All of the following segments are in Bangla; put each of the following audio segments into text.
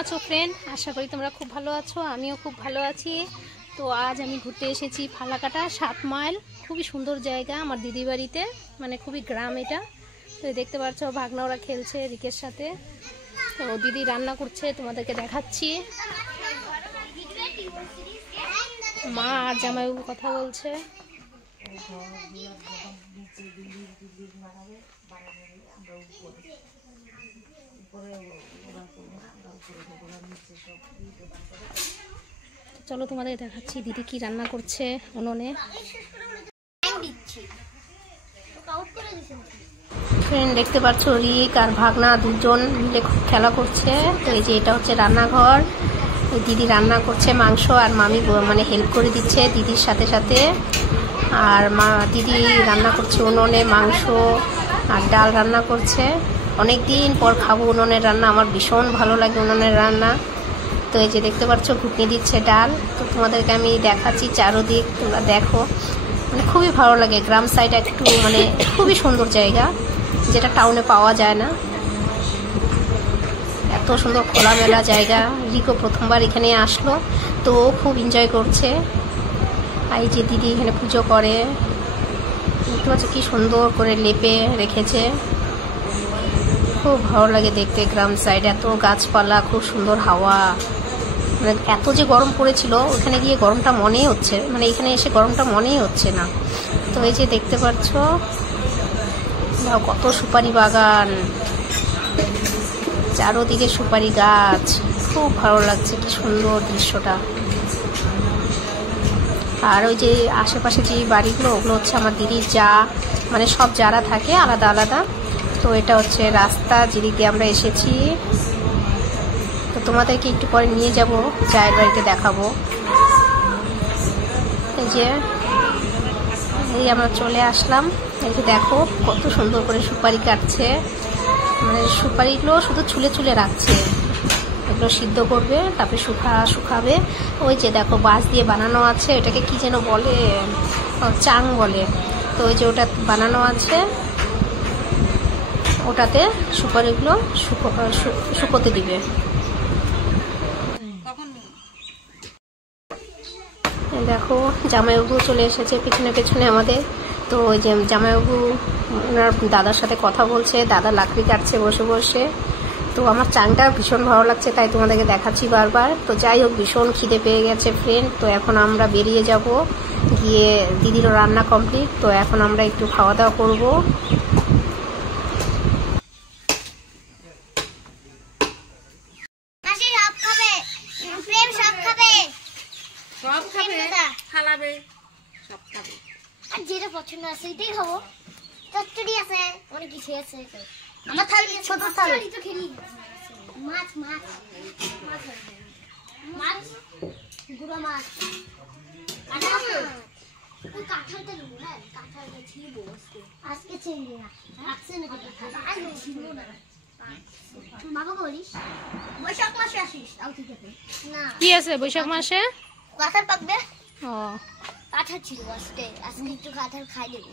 আছো ফ্রেন্ড? আশা করি তোমরা খুব ভালো আছো, আমিও খুব ভালো আছি। তো আজ আমি ঘুরতে এসেছি ফালাকাটা 7 মাইল। খুবই সুন্দর জায়গা আমার দিদি বাড়িতে, মানে খুবই গ্রাম এটা। তো দেখতে পাচ্ছ ভাগনা ওরা খেলছে রিকের সাথে। তো দিদি রান্না করছে, তোমাদেরকে দেখাচ্ছি। মা আর জামাইবাবু কথা বলছে। চলো তোমাদের দেখাচ্ছি দিদি কি রান্না করছে উনুনে। ফ্রেন্ড দেখতে পাচ্ছ রিক আর ভাগনা দুজন মিলে খুব খেলা করছে। তো এই যে এটা হচ্ছে রান্নাঘর, দিদি রান্না করছে মাংস আর মামি মানে হেল্প করে দিচ্ছে দিদির সাথে সাথে। আর দিদি রান্না করছে উনুনে মাংস আর ডাল রান্না করছে। অনেক দিন পর খাবো উনুনের রান্না, আমার ভীষণ ভালো লাগে উনুনের রান্না। তো এই যে দেখতে পাচ্ছ ঘুটনি দিচ্ছে ডাল। তো তোমাদেরকে আমি দেখাচ্ছি চারোদিক, তোমরা দেখো। মানে খুবই ভালো লাগে, গ্রাম সাইড একটু মানে খুবই সুন্দর জায়গা, যেটা টাউনে পাওয়া যায় না। এত সুন্দর খোলামেলা জায়গা। রিকো প্রথমবার এখানে আসলো, তো ও খুব এনজয় করছে। আর এই যে দিদি এখানে পুজো করে, দেখতে পাচ্ছ কি সুন্দর করে লেপে রেখেছে। খুব ভালো লাগে দেখতে, গ্রাম সাইড এত গাছপালা, খুব সুন্দর হাওয়া। মানে এত যে গরম পড়েছিল, ওখানে গিয়ে গরমটা মনেই হচ্ছে, মানে এখানে এসে গরমটা মনেই হচ্ছে না। তো এই যে দেখতে পাচ্ছ কত সুপারি বাগান, চারোদিকে সুপারি গাছ। খুব ভালো লাগছে, কি সুন্দর দৃশ্যটা। আর ওই যে আশেপাশে যে বাড়িগুলো, ওগুলো হচ্ছে আমার দিদির যা, মানে সব যারা থাকে আলাদা আলাদা। তো এটা হচ্ছে রাস্তা যেদিক দিয়ে আমরা এসেছি। তো তোমাদেরকে একটু পরে নিয়ে যাব, চায়ের বাড়িতে দেখাবো। এই যে এই আমরা চলে আসলাম। এই যে দেখো কত সুন্দর করে সুপারি কাটছে, মানে সুপারিগুলো শুধু ছুলে ছুলে রাখছে। এগুলো সিদ্ধ করবে, তারপরে শুকাবে। ওই যে দেখো বাঁশ দিয়ে বানানো আছে, এটাকে কি যেন বলে, চাং বলে। তো ওই যে ওটা বানানো আছে, ওটাতে সুপারিগুলো শুকোতে দিবে। দেখো জামাইবাবু চলে এসেছে পেছনে পেছনে আমাদের। তো ওই যে জামাইবাবু ওনার দাদার সাথে কথা বলছে, দাদা লাকড়ি কাটছে বসে বসে। তো আমার চাংটা ভীষণ ভালো লাগছে, তাই তোমাদেরকে দেখাচ্ছি বারবার। তো যাই হোক, ভীষণ খিদে পেয়ে গেছে ফ্রেন্ড। তো এখন আমরা বেরিয়ে যাব, গিয়ে দিদিরও রান্না কমপ্লিট। তো এখন আমরা একটু খাওয়া দাওয়া করবো। সব খাবে, খালাবে, সব খাবে। আর যেটা পছন্দ আছে সেটাই খাবো। চচ্চড়ি আছে, অনেক কিছু আছে। আমার থালি ছোট থালি তো খেলি। মাছ মাছ মাছ মাছ গুড়া মাছ কাঁঠাল। ওই কাঁঠালটা নেবো। হ্যাঁ কাঁঠালটা ছিলবো আজকে, ছিলবি না রাখছে না কাঁঠাল ছিল না। বাবা বলিস বৈশাখ মাসে আসিস, তাও ঠিক আছে না? কি আছে বৈশাখ মাসে? কাঁঠাল পাকবে। ও কাঁঠাল ছিল আজকে, আজকে একটু কাঁঠাল খাই দেবো।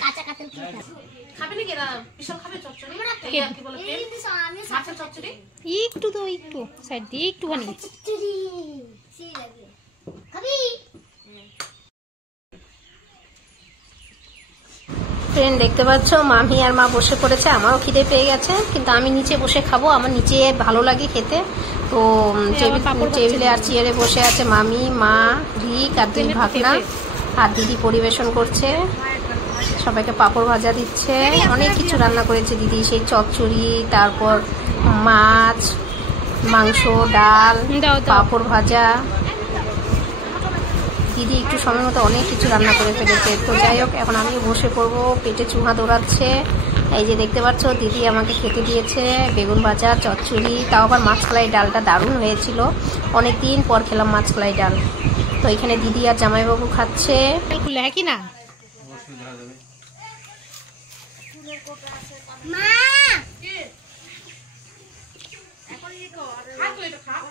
কাঁচা কাঁঠাল কি খাবে নাকি? বিশাল খাবে চচ্চড়ি, কি বলে মাছের চচ্চড়ি। একটু তো একটু সাইড দিয়ে একটুখানি চচ্চড়ি সেই লাগে খাবি। ফ্রেন্ড দেখতে পাচ্ছ মামি আর মা বসে পড়েছে। আমারও খিদে পেয়ে গেছে, কিন্তু আমি নিচে বসে খাবো, আমার নিচে ভালো লাগে খেতে। তো টেবিলে আর চেয়ারে বসে আছে মামি, মা, রিক আর দুই ভাগনা। আর দিদি পরিবেশন করছে, সবাইকে পাঁপড় ভাজা দিচ্ছে। অনেক কিছু রান্না করেছে দিদি, সেই চচ্চড়ি, তারপর মাছ, মাংস, ডাল, পাঁপড় ভাজা। দিদি একটু সময় মতো অনেক কিছু রান্না করে ফেলেছে। তো যাই হোক, এখন আমি বসে পড়বো, পেটে চুহা দৌড়াচ্ছে। এই যে দেখতে পাচ্ছ দিদি আমাকে খেতে দিয়েছে বেগুন ভাজা, চচ্চড়ি, তাও আবার মাছকলাই ডালটা দারুণ হয়েছিল। অনেক দিন পর খেলাম মাছকলাই ডাল। তো এখানে দিদি আর জামাইবাবু খাচ্ছে। কি না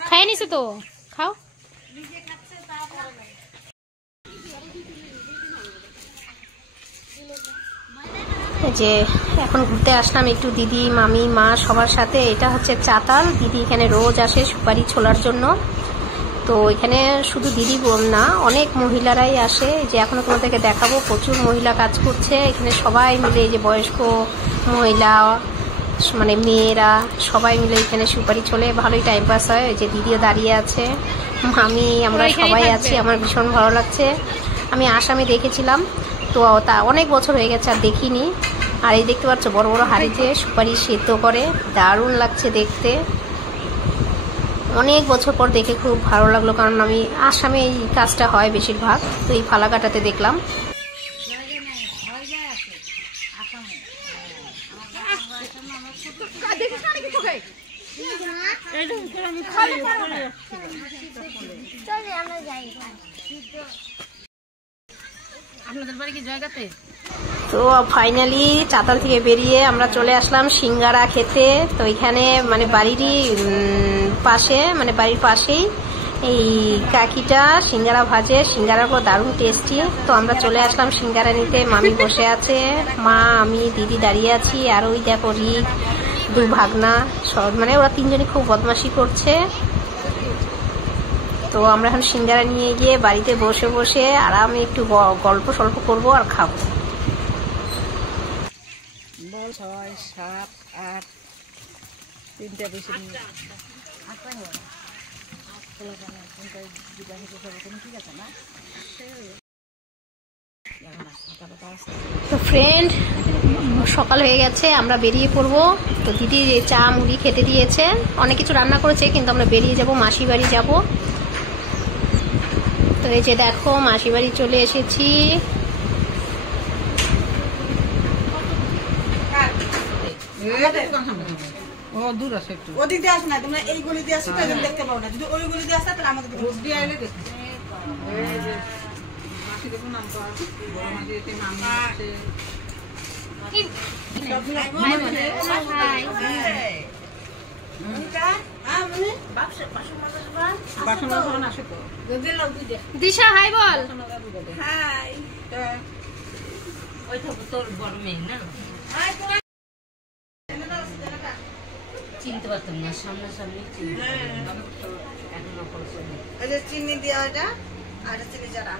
খাই নিছে তো, খাও। যে এখন ঘুরতে আসলাম একটু দিদি, মামি, মা সবার সাথে। এটা হচ্ছে চাতাল। দিদি এখানে রোজ আসে সুপারি ছোলার জন্য। তো এখানে শুধু দিদি না, অনেক মহিলারাই আসে। যে এখনো তোমাদেরকে দেখাবো, প্রচুর মহিলা কাজ করছে এখানে। সবাই মিলে, এই যে বয়স্ক মহিলা, মানে মেয়েরা সবাই মিলে এখানে সুপারি ছোলে, ভালোই টাইম পাস হয়। যে দিদিও দাঁড়িয়ে আছে, মামি, আমরা সবাই আছি। আমার ভীষণ ভালো লাগছে। আমি আসামে দেখেছিলাম, তো তা অনেক বছর হয়ে গেছে আর দেখিনি। আর এই দেখতে পাচ্ছ বড় বড় হাঁড়িতে সুপারি সেদ্ধ করে, দারুণ লাগছে দেখতে। অনেক বছর পর দেখে খুব ভালো লাগলো, কারণ আমি আসামে এই কাজটা হয় বেশিরভাগ। তো এই ফালাকাটাতে দেখলাম। তো ফাইনালি চাতাল থেকে বেরিয়ে আমরা চলে আসলাম সিঙ্গারা খেতে। তো এখানে মানে বাড়িরই পাশে, মানে বাড়ির পাশেই এই কাকিটা সিঙ্গারা ভাজে। সিঙ্গারাগুলো দারুণ টেস্টি। তো আমরা চলে আসলাম সিঙ্গারা নিতে। মামি বসে আছে, মা, আমি, দিদি দাঁড়িয়ে আছি। আর ওই দেখো রিক, দু ভাগনা, সব মানে ওরা তিনজনই খুব বদমাশি করছে। তো আমরা এখন সিঙ্গারা নিয়ে গিয়ে বাড়িতে বসে বসে আরামে একটু গল্প সল্প করবো আর খাবো। 6, 7, 8, 3টা বেশি তো ফ্রেন্ড, সকাল হয়ে গেছে, আমরা বেরিয়ে পড়বো। তো দিদি চা মুড়ি খেতে দিয়েছে, অনেক কিছু রান্না করেছে, কিন্তু আমরা বেরিয়ে যাব, মাসি বাড়ি যাব। তো এই যে দেখো মাসি বাড়ি চলে এসেছি। দূর আছে একটু, ওদিক দিয়ে আসে না, তোমরা এই গলি দিয়ে আসো তো দেখতে পাও না। যদি ওই গলি দিয়ে আসতে তাহলে আমাদের রোড দিয়ে আইলে দেখো। এই যে মাসি দেখো নাম তো আছে, বড় মাসি এসে মামা আছে। দিশা হাই বল। তোর বড় মেয়ে না, চিনতে পারতাম না, সামনাসামনি চিনি দেওয়া, এটা আর চিনি চারা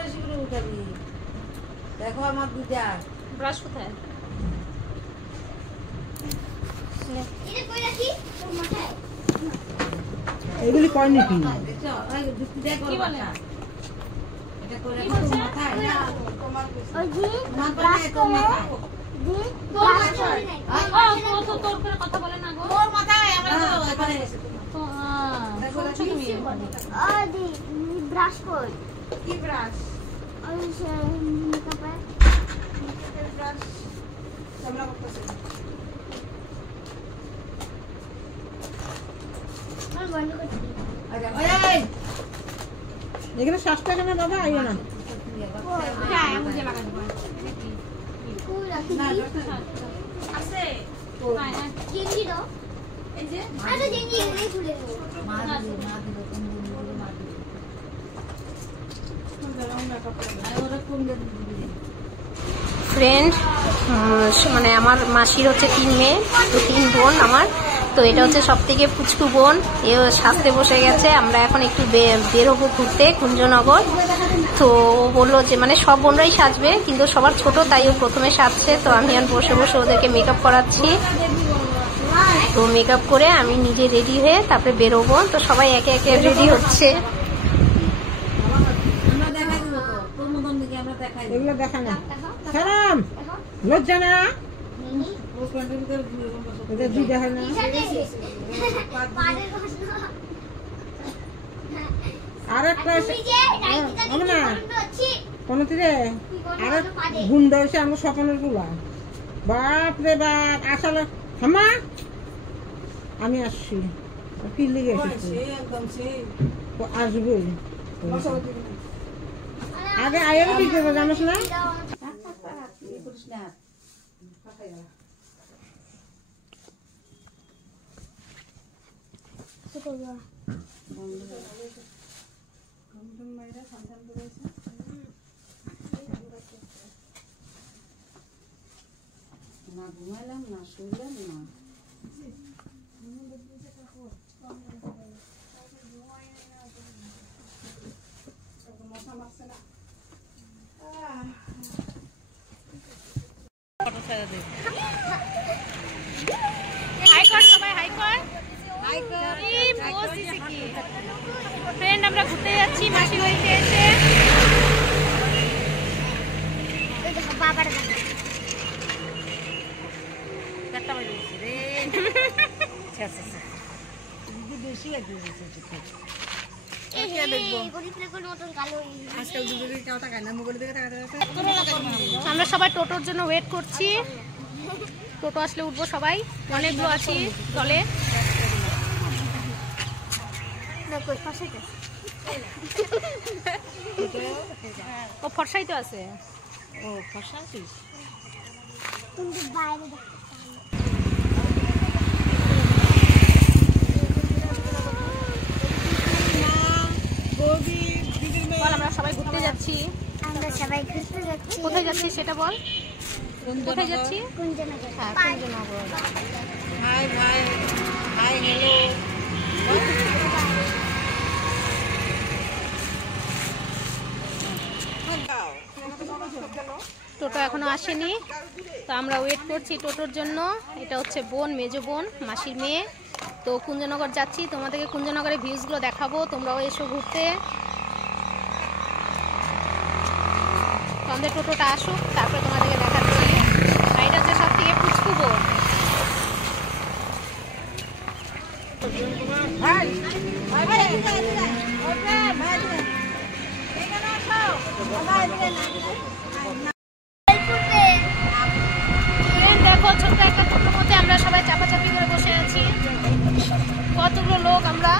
বেশি করে উঠাবি। দেখো আমার দুধা ব্রাশ কোথায়? এগুলি কয় নাকি? এখানে 7 টাকা না বাবা, আইও না। ফ্রেন্ড, মানে আমার মাসির হচ্ছে 3 মেয়ে, তো 3 বোন আমার। তো এটা হচ্ছে সব থেকে পুচকু বোন, এও সাজতে বসে গেছে। আমরা এখন একটু বেরোবো ঘুরতে কুঞ্জনগর। তো ও বললো যে মানে সব বোনরাই সাজবে, কিন্তু সবার ছোট, তাই ও প্রথমে সাজছে। তো আমি এখন বসে বসে ওদেরকে মেকআপ করাচ্ছি। তো মেকআপ করে আমি নিজে রেডি হয়ে তারপরে বেরোবো। তো সবাই একে একে রেডি হচ্ছে। এগুলো দেখা না, সালাম, লজ্জা না, দেখা না। আর একটা না কোন তীরে আর গুন্ডা হয়েছে আমার স্বপ্নের গুলা। বাপ রে বাপ, আসলে থামা, আমি আসছি, কি লিগে আসবই আগে আয়ের কি করবো জানিস না। না ঘুমাইলাম না শুইলাম না ফ্রেন্ড আমরা ঘুরতে যাচ্ছি মাসির বাড়িতে এসে। আমরা সবাই টোটোর জন্য ওয়েট করছি, টোটো আসলে উঠবো সবাই, অনেকগুলো আছি চলে। ও ফর্সাই তো আছে। ও ফর্সা আছিস? বল আমরা সবাই ঘুরতে যাচ্ছি। আমরা সবাই ঘুরতে যাচ্ছি। কোথায় যাচ্ছি সেটা বল। কোথায় যাচ্ছি? কুঞ্জনগর। হ্যাঁ Kunjanagar. Hi hi hi hello toto এখনো আসেনি, তো আমরা ওয়েট করছি টোটোর জন্য। এটা হচ্ছে বোন, মেজো বোন, মাসির মেয়ে। তো কুঞ্জনগর যাচ্ছি, তোমাদেরকে কুঞ্জনগরের ভিউজগুলো দেখাবো, তোমরাও এসো ঘুরতে। তো আমাদের টোটোটা আসুক, তারপরে তোমাদেরকে দেখাচ্ছি। আর এটা হচ্ছে সব থেকে পুচকু বোন। দেখো ছোট্ট একটা টোটোর মধ্যে আমরা সবাই চাপাচাপি করে বসে আছি, কতগুলো লোক আমরা।